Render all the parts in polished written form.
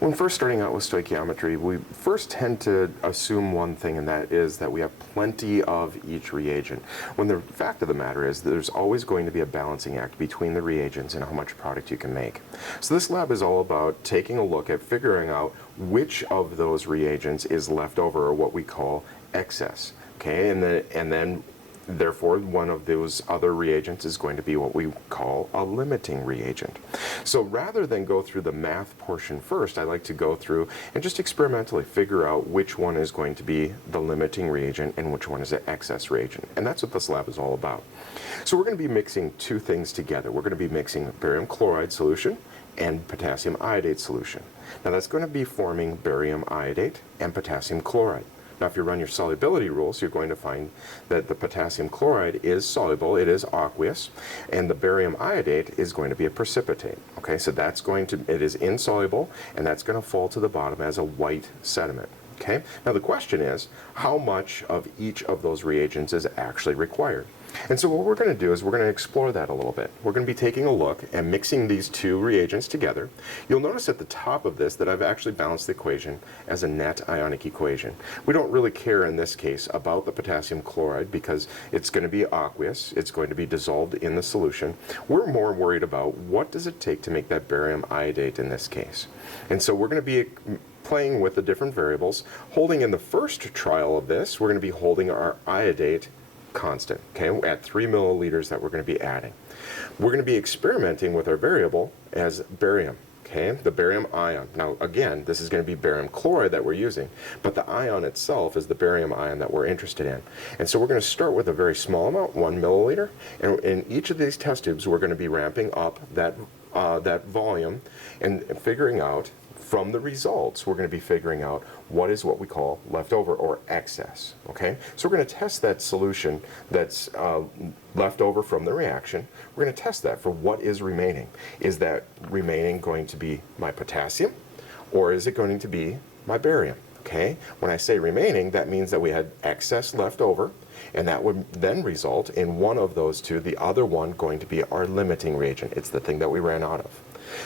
When first starting out with stoichiometry, we first tend to assume one thing, and that is that we have plenty of each reagent. When the fact of the matter is there's always going to be a balancing act between the reagents and how much product you can make. So this lab is all about taking a look at figuring out which of those reagents is left over, or what we call excess. Okay, and then therefore, one of those other reagents is going to be what we call a limiting reagent. So rather than go through the math portion first, I like to go through and just experimentally figure out which one is going to be the limiting reagent and which one is an excess reagent. And that's what this lab is all about. So we're going to be mixing two things together. We're going to be mixing barium chloride solution and potassium iodate solution. Now that's going to be forming barium iodate and potassium chloride. Now, if you run your solubility rules, you're going to find that the potassium chloride is soluble, it is aqueous, and the barium iodate is going to be a precipitate. Okay, so it is insoluble, and that's going to fall to the bottom as a white sediment. Okay, now the question is, how much of each of those reagents is actually required? And so what we're going to do is we're going to explore that a little bit. We're going to be taking a look and mixing these two reagents together. You'll notice at the top of this that I've actually balanced the equation as a net ionic equation. We don't really care in this case about the potassium chloride because it's going to be aqueous, it's going to be dissolved in the solution. We're more worried about what does it take to make that barium iodate in this case. And so we're going to be playing with the different variables. Holding in the first trial of this, we're going to be holding our iodate constant, okay, at 3 milliliters that we're going to be adding. We're going to be experimenting with our variable as barium, okay, the barium ion. Now again, this is going to be barium chloride that we're using, but the ion itself is the barium ion that we're interested in. And so we're going to start with a very small amount, 1 milliliter, and in each of these test tubes we're going to be ramping up that volume and figuring out from the results, we're going to be figuring out what we call leftover or excess. Okay, so we're going to test that solution that's left over from the reaction. We're going to test that for what is remaining. Is that remaining going to be my potassium, or is it going to be my barium? Okay, when I say remaining, that means that we had excess left over, and that would then result in one of those two, the other one going to be our limiting reagent. It's the thing that we ran out of.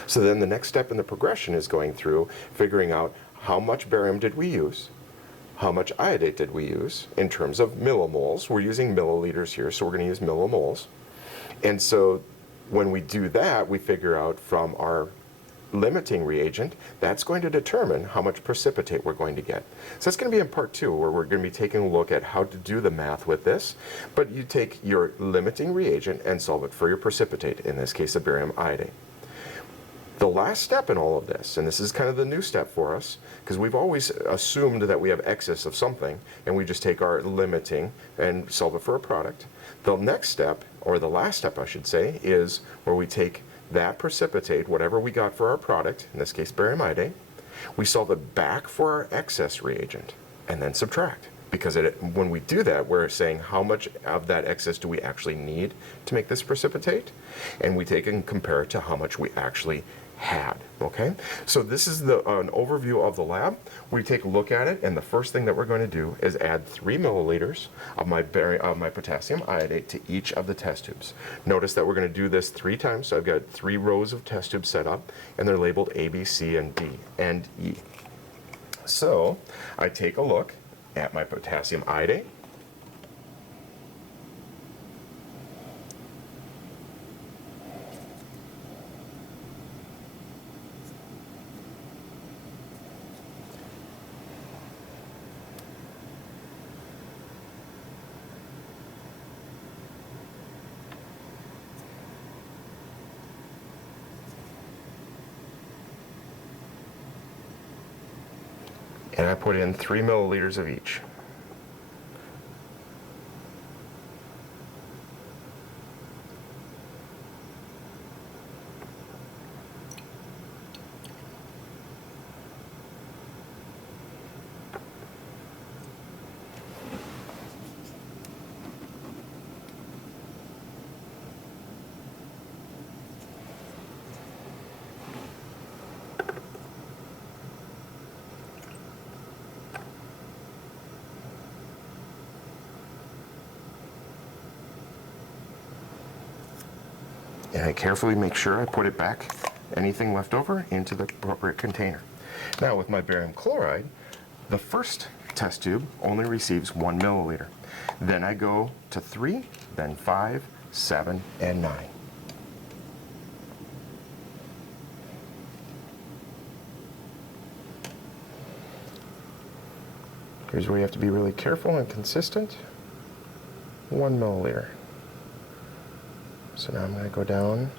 So then the next step in the progression is going through figuring out how much barium did we use, how much iodate did we use in terms of millimoles. We're using milliliters here, so we're going to use millimoles. And so when we do that, we figure out from our limiting reagent, that's going to determine how much precipitate we're going to get. So that's going to be in part 2, where we're going to be taking a look at how to do the math with this. But you take your limiting reagent and solve it for your precipitate, in this case, the barium iodate. The last step in all of this, and this is kind of the new step for us, because we've always assumed that we have excess of something, and we just take our limiting and solve it for a product. The next step, or the last step I should say, is where we take that precipitate, whatever we got for our product, in this case barium iodate, we solve it back for our excess reagent, and then subtract. Because when we do that, we're saying how much of that excess do we actually need to make this precipitate, and we take and compare it to how much we actually had. Okay, so this is an overview of the lab. We take a look at it, and the first thing that we're going to do is add 3 milliliters of my potassium iodate to each of the test tubes. Notice that we're going to do this 3 times, so I've got 3 rows of test tubes set up, and they're labeled A, B, C, and D, and E. So I take a look at my potassium iodate. And I put in 3 milliliters of each. And I carefully make sure I put it back, anything left over, into the appropriate container. Now with my barium chloride, the first test tube only receives 1 milliliter. Then I go to 3, then 5, 7, and 9. Here's where you have to be really careful and consistent. 1 milliliter. So now I'm going to go down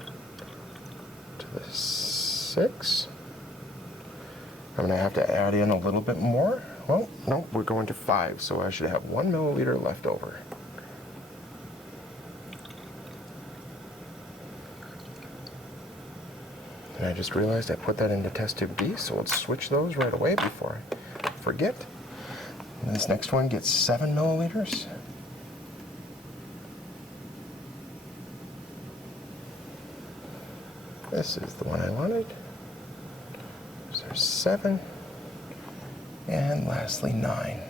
to the 6. I'm going to have to add in a little bit more. Well, no, we're going to 5, so I should have 1 milliliter left over. And I just realized I put that into test tube B, so let's switch those right away before I forget. And this next one gets 7 milliliters. This is the one I wanted. So there's 7. And lastly, 9.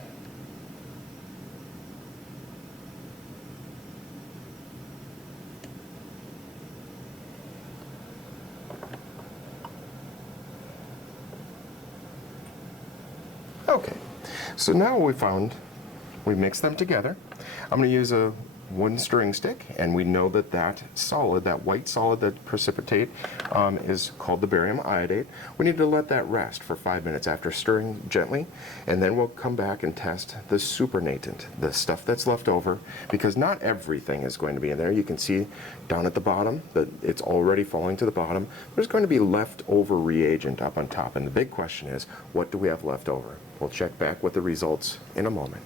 Okay, so now we mixed them together. I'm going to use a wooden stirring stick, and we know that that solid, that white solid that precipitate, is called the barium iodate. We need to let that rest for 5 minutes after stirring gently, and then we'll come back and test the supernatant, the stuff that's left over, because not everything is going to be in there. You can see down at the bottom that it's already falling to the bottom. There's going to be leftover reagent up on top, and the big question is, what do we have left over? We'll check back with the results in a moment.